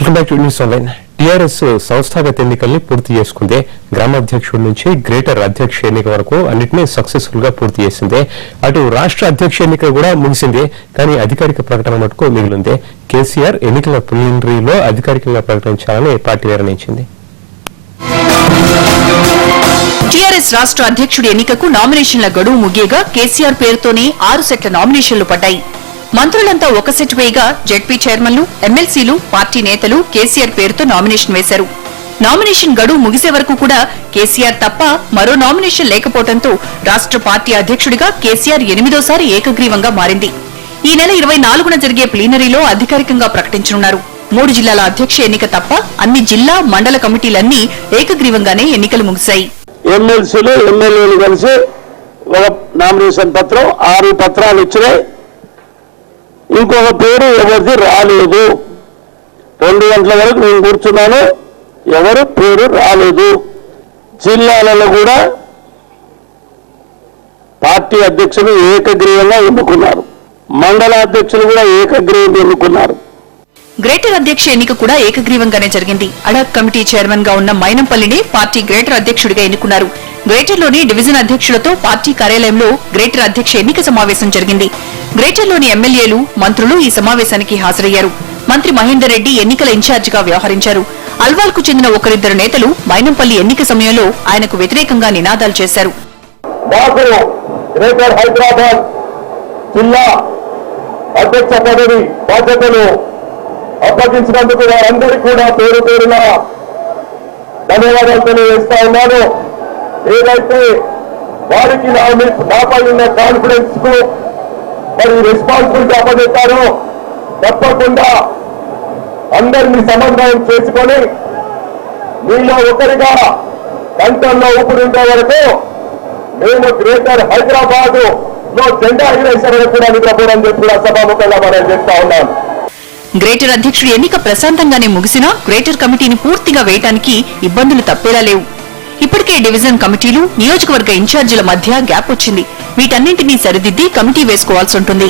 Welcome back to news online. TRS సంస్థాగత ఎన్నికల్ని పూర్తి చేసుకుందే. గ్రామాధ్యక్షుడి నుంచి గ్రేటర్ అధ్యక్ష ఎన్నిక వరకు అన్నింటినీ సక్సెస్ఫుల్ గా పూర్తి చేసిందే. అటు రాష్ట్ర అధ్యక్ష ఎన్నిక కూడా ముగిసిందే, కానీ అధికారిక ప్రకటన మటుకు మిగిలిందే. కేసీఆర్ ఎన్నికల ప్రిలిమినరీలో అధికారికంగా ప్రకటించాలని పార్టీ నిర్ణయించింది. టీఆర్ఎస్ రాష్ట్ర అధ్యక్షుడి ఎన్నికకు నామినేషన్ల గడువు ముగియగా కేసీఆర్ పేరుతోనే 6 సెట్ల నామినేషన్లు పడ్డాయి. మంత్రులంతా ఒక సెట్ వేయగా జెడ్పీ చైర్మన్లు, ఎమ్మెల్సీలు, పార్టీ నేతలు కేసీఆర్ పేరుతో నామినేషన్ వేశారు. నామినేషన్ గడువు ముగిసే వరకు కూడా కేసీఆర్ తప్ప మరో నామినేషన్ లేకపోవడంతో రాష్ట్ర పార్టీ అధ్యక్షుడిగా కేసీఆర్ 8వ సారి ఏకగ్రీవంగా మారింది. ఈ నెల 24న జరిగే ప్లీనరీలో అధికారికంగా ప్రకటించనున్నారు. 3 జిల్లాల అధ్యక్ష ఎన్నిక తప్ప అన్ని జిల్లా, మండల కమిటీలన్నీ ఏకగ్రీవంగానే ఎన్నికలు ముగిశాయి. ఎమ్మెల్సీలు, ఎమ్మెల్యేలు కలిసి ఒక నామినేషన్ పత్రం 6 పత్రాలు ఇచ్చినాయి. ఇంకొక పేరు ఎవరిది రాలేదు. 2 గంటల వరకు నేను కూర్చున్నాను, ఎవరు పేరు రాలేదు. జిల్లాలలో కూడా పార్టీ అధ్యక్షులు ఏకగ్రీవంగా ఎన్నుకున్నారు, మండల అధ్యక్షులు కూడా ఏకగ్రీవంగా ఎన్నుకున్నారు. గ్రేటర్ అధ్యక్ష ఎన్నిక కూడా ఏకగ్రీవంగానే జరిగింది. అడాక్ కమిటీ చైర్మన్ గా ఉన్న మైనంపల్లిని పార్టీ గ్రేటర్ అధ్యక్షుడిగా ఎన్నుకున్నారు. గ్రేటర్లోని డివిజన్ అధ్యక్షులతో పార్టీ కార్యాలయంలో గ్రేటర్ అధ్యక్ష ఎన్నిక సమావేశం జరిగింది. గ్రేటర్లోని ఎమ్మెల్యేలు, మంత్రులు ఈ సమావేశానికి హాజరయ్యారు. మంత్రి మహేందర్ రెడ్డి ఎన్నికల ఇన్ఛార్జిగా వ్యవహరించారు. అల్వాల్కు చెందిన ఒకరిద్దరు నేతలు మైనంపల్లి ఎన్నిక సమయంలో ఆయనకు వ్యతిరేకంగా నినాదాలు చేశారు. గ్రేటర్ హైదరాబాద్ జిల్లా అధ్యక్ష పదవి బాధ్యతలు అప్పగించినందుకు వారందరికీ కూడా పేరు పేరున ధన్యవాదాలు తెలియజేస్తా ఉన్నాను. ఏదైతే వారికి నాపై ఉన్న కాన్ఫిడెన్స్ కు మరి రెస్పాన్సిబిలిటీ అప్పచెప్పారో తప్పకుండా అందరినీ సమన్వయం చేసుకొని మీలో ఒకరిగా కంటంలో ఊపిరిండే వరకు నేను గ్రేటర్ హైదరాబాద్ లో జెండా ఎగిరేసే వరకు కూడా నిద్రపోవడం చెప్పి కూడా సభాముఖంగా మనం చెప్తా ఉన్నాను. గ్రేటర్ అధ్యక్షుడి ఎన్నిక ప్రశాంతంగానే ముగిసినా గ్రేటర్ కమిటీని పూర్తిగా వేయడానికి ఇబ్బందులు తప్పేలా లేవు. ఇప్పటికే డివిజన్ కమిటీలు, నియోజకవర్గ ఇన్ఛార్జీల మధ్య గ్యాప్ వచ్చింది. వీటన్నింటినీ సరిదిద్ది కమిటీ వేసుకోవాల్సి ఉంటుంది.